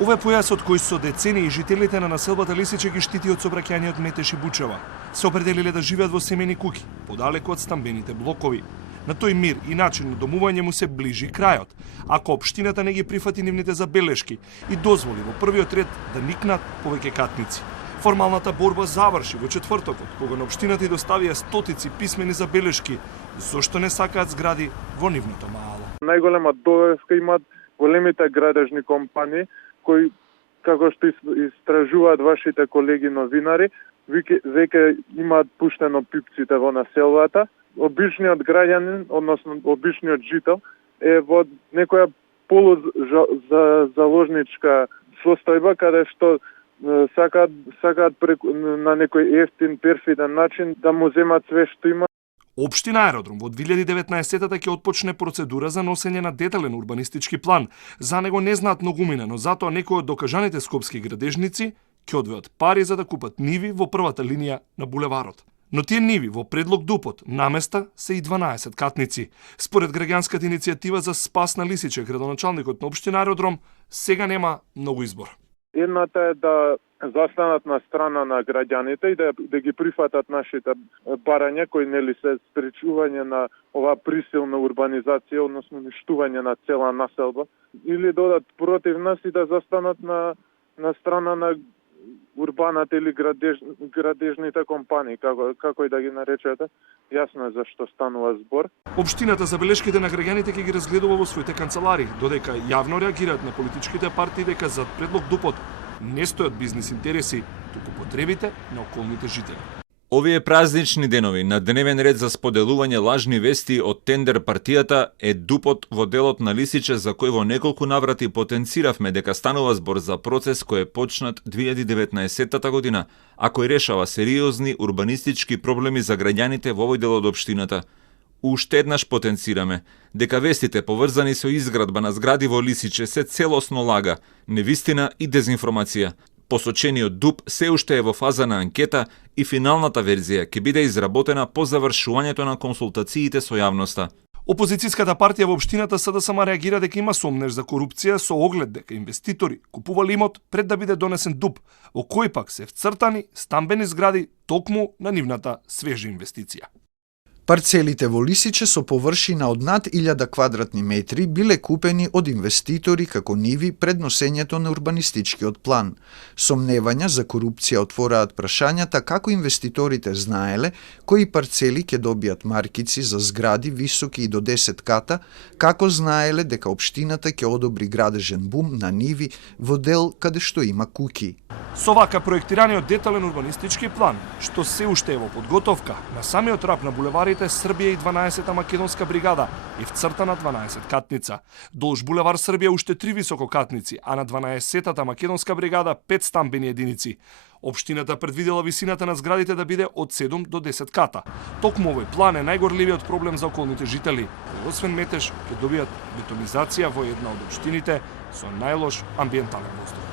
Ова е појасот кој со децении жителите на населбата Лисиче ги штити од сообраќајниот метеж и бучава. Се определиле да живеат во семени куќи, подалеку од стамбените блокови. На тој мир и начин на домување му се ближи крајот, ако општината не ги прифати нивните забелешки и дозволи во првиот ред да никнат повеќе катници. Формалната борба заврши во четвртокот, кога на општината и доставија стотици писмени забелешки зошто не сакаат згради во нивното маало. Најголема добавка имаат големите градежни компании кои, како што истражуваат вашите колеги новинари, веќе имаат пуштено пипците во населбата. Обичниот граѓанин, односно обичниот жител, е во некоја полузаложничка состојба, каде што сакаат на некој ефтин, перфиден начин да му земат све што има. Општина Аеродром во 2019-та ќе отпочне процедура за носење на детален урбанистички план. За него не знаат многумина, но затоа некои од докажаните скопски градежници ќе одвојат пари за да купат ниви во првата линија на булеварот. Но тие ниви во предлог ДУП-от наместа се и 12 катници. Според граѓанската иницијатива за спас на Лисиче, градоначалникот на општина Аеродром сега нема многу избор. Едната е да застанат на страна на граѓаните и да ги прифатат нашите барања кои нели се спречување на оваа присилна урбанизација, односно уништување на цела населба, или додат против нас и да застанат на страна на урбаната или градежните компании, како и да ги наречете. Јасно е за што станува збор. Општината забелешките на граѓаните ќе ги разгледува во своите канцелари, додека јавно реагираат на политичките партии дека зад предлог ДУП-от не стојат бизнис интереси, туку потребите на околните жители. Овие празнични денови на дневен ред за споделување лажни вести од тендер партијата е ДУП-от во делот на Лисиче, за кој во неколку наврати потенциравме дека станува збор за процес кој е почнат 2019 година, а кој решава сериозни урбанистички проблеми за граѓаните во овој дел од општината. Уште еднаш потенцираме дека вестите поврзани со изградба на згради во Лисиче се целосно лага, невистина и дезинформација. Посочениот ДУП се уште е во фаза на анкета и финалната верзија ќе биде изработена по завршувањето на консултациите со јавноста. Опозицијската партија во општината СДСМ реагира дека има сомнеж за корупција со оглед дека инвеститори купували имот пред да биде донесен ДУП, во кој пак се вцртани стамбени згради токму на нивната свежа инвестиција. Парцелите во Лисиче со површина од над 1000 квадратни метри биле купени од инвеститори како ниви пред носењето на урбанистичкиот план. Сомневања за корупција отвораат прашањата како инвеститорите знаеле кои парцели ќе добијат маркици за згради високи и до 10 ката, како знаеле дека општината ќе одобри градежен бум на ниви во дел каде што има куќи. Со вака проектираниот детален урбанистички план, што се уште е во подготовка, на самиот рап на булеварите Србија и 12-та македонска бригада е вцртана 12 катница. Долж булевар Србија уште 3 висококатници, а на 12-та македонска бригада 5 стамбени единици. Општината предвидела висината на зградите да биде од 7 до 10 ката. Токму овој план е најгорливиот проблем за околните жители, кои освен метеж ќе добијат бетонизација во една од општините со најлош амбиентален воздух.